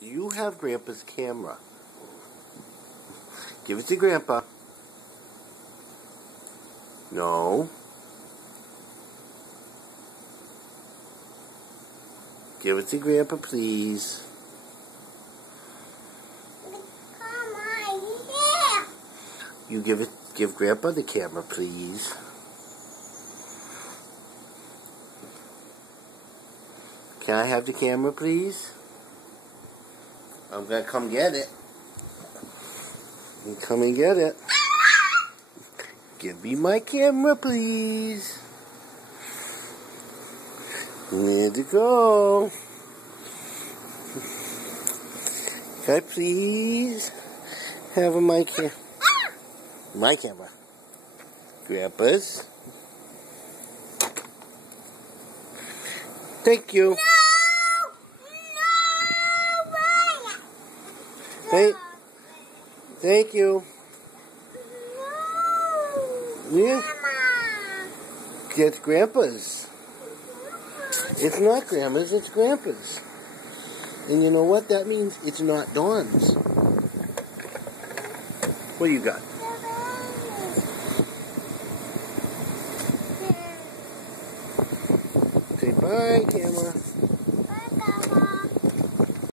You have Grandpa's camera. Give it to Grandpa. No. Give it to Grandpa, please. You give Grandpa the camera, please. Can I have the camera, please? I'm gonna come get it. Come and get it. Give me my camera, please. Where'd it go? Can I please have my camera? My camera. Grandpa's. Thank you. Hey, thank you. Yeah. It's Grandpa's. It's not Grandma's, it's Grandpa's. And you know what that means? It's not Dawn's. What do you got? Say bye, camera.